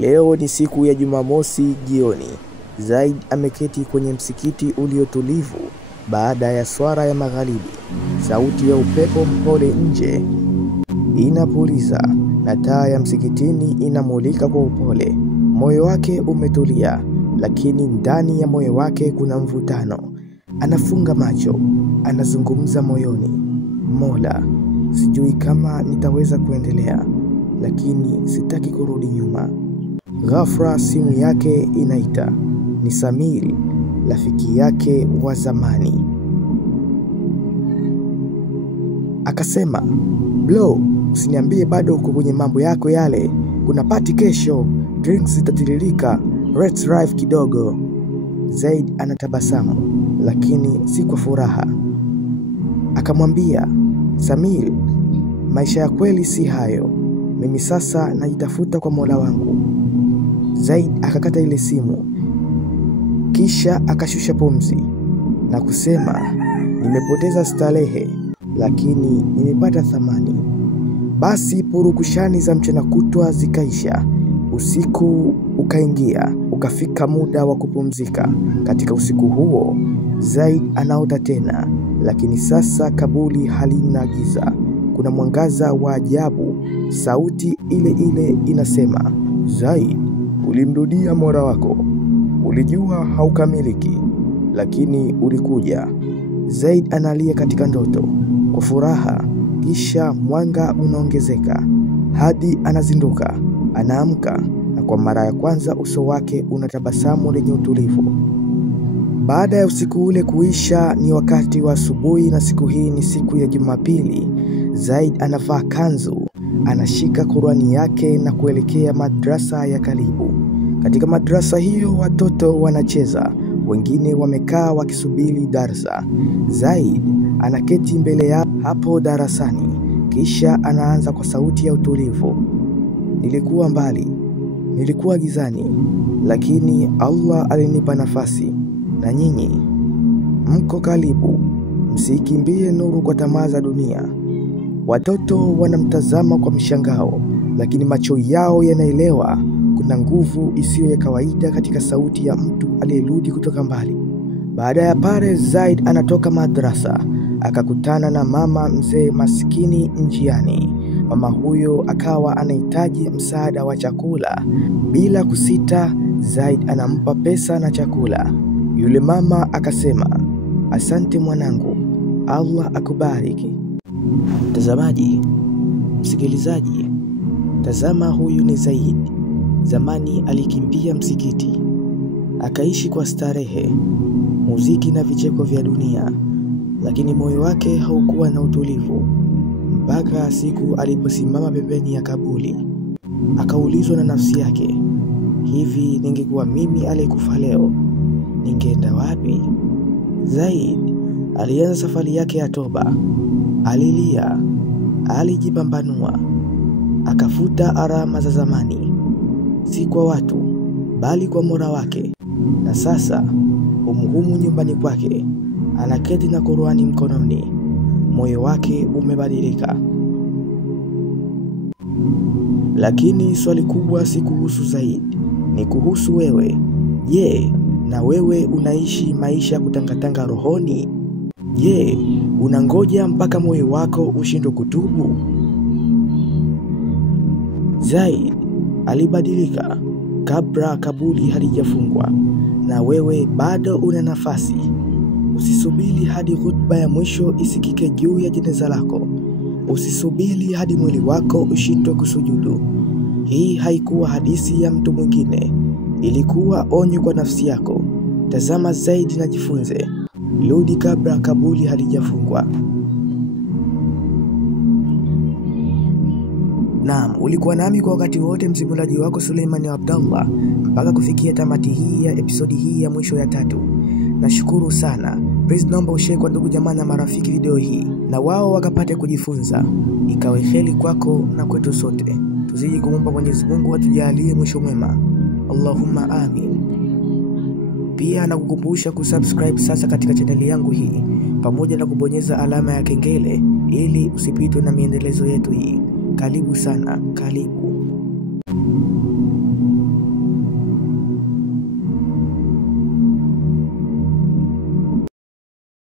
Leo ni siku ya Jumamosi jioni. Zaid ameketi kwenye msikiti uliotulivu baada ya swala ya magharibi. Sauti ya upepo mpole nje inapuliza na taa ya msikitini inamulika kwa upole. Moyo wake umetulia, lakini ndani ya moyo wake kuna mvutano. Anafunga macho, anazungumza moyoni, Mola, sijui kama nitaweza kuendelea, lakini sitaki kurudi nyuma. Ghafla simu yake inaita. Ni Samiri, rafiki yake wa zamani. Akasema, "Bro, usiniambie bado uko kwenye mambo yako yale. Kuna party kesho, drinks zitatiririka, let's drive kidogo." Zaid anatabasamu, lakini si kwa furaha. Akamwambia, "Samir, maisha ya kweli si hayo. Mimi sasa najitafuta kwa Mola wangu." Zaid akakata ile simu, kisha akashusha pumzi na kusema, "Nimepoteza starehe, lakini nimepata thamani." Basi purukushani za mchana kutwa zikaisha. Usiku ukaingia, ukafika muda wa kupumzika. Katika usiku huo, Zaid anaota tena, lakini sasa kaburi halina giza. Kuna mwangaza wa ajabu. Sauti ile ile inasema, "Zaid, ulimrudia Mola wako. Ulijua haukamiliki, lakini ulikuja." Zaid analia katika ndoto kwa furaha, kisha mwanga unaongezeka hadi anazinduka. Anaamka na kwa mara ya kwanza uso wake unatabasamu lenye utulivu. Baada ya usiku ule kuisha, ni wakati wa asubuhi na siku hii ni siku ya Jumapili. Zaid anavaa kanzu, anashika Qur'ani yake na kuelekea madrasa ya karibu. Katika madrasa hiyo watoto wanacheza, wengine wamekaa wakisubiri darasa. Zaid anaketi mbele ya hapo darasani, kisha anaanza kwa sauti ya utulivu, "Nilikuwa mbali, nilikuwa gizani, lakini Allah alinipa nafasi, na nyinyi mko karibu. Msikimbie nuru kwa tamaa za dunia." Watoto wanamtazama kwa mshangao, lakini macho yao yanaelewa kuna nguvu isiyo ya kawaida katika sauti ya mtu aliyerudi kutoka mbali. Baada ya pale, Zaid anatoka madrasa, akakutana na mama mzee maskini njiani. Mama huyo akawa anahitaji msaada wa chakula. Bila kusita, Zaid anampa pesa na chakula. Yule mama akasema, "Asante mwanangu, Allah akubariki." Mtazamaji, msikilizaji, tazama, huyu ni Zaid. Zamani alikimbia msikiti, akaishi kwa starehe, muziki na vicheko vya dunia, lakini moyo wake haukuwa na utulivu mpaka siku aliposimama pembeni ya kaburi. Akaulizwa na nafsi yake, "Hivi ningekuwa mimi aliyekufa leo, ningeenda wapi?" Zaid alianza safari yake ya toba. Alilia, alijipambanua, akafuta alama za zamani, si kwa watu bali kwa Mola wake. Na sasa umuhumu nyumbani kwake, anaketi na Qur'ani mkononi. Moyo wake umebadilika. Lakini swali kubwa si kuhusu Zaid, ni kuhusu wewe. Je, na wewe unaishi maisha kutangatanga rohoni? Je, unangoja mpaka moyo wako ushindwe kutubu? Zaid alibadilika kabla kaburi halijafungwa, na wewe bado una nafasi. Usisubiri hadi khutba ya mwisho isikike juu ya jeneza lako. Usisubiri hadi mwili wako ushindwe kusujudu. Hii haikuwa hadithi ya mtu mwingine, ilikuwa onyo kwa nafsi yako. Tazama Zaid na jifunze. Rudi kabla kaburi halijafungwa. Naam, ulikuwa nami kwa wakati wote, msimuliaji wako Suleiman Abdallah, mpaka kufikia tamati hii ya episodi hii ya mwisho ya 3. Nashukuru sana. Please naomba ushare kwa ndugu jamaa na marafiki video hii, na wao wakapate kujifunza. Ikawe heri kwako na kwetu sote. Tuzidi kumwomba Mwenyezi Mungu atujalie mwisho mwema. Allahumma amin. Pia nakukumbusha kusubscribe sasa katika chaneli yangu hii, pamoja na kubonyeza alama ya kengele ili usipitwe na miendelezo yetu hii. Karibu sana, karibu.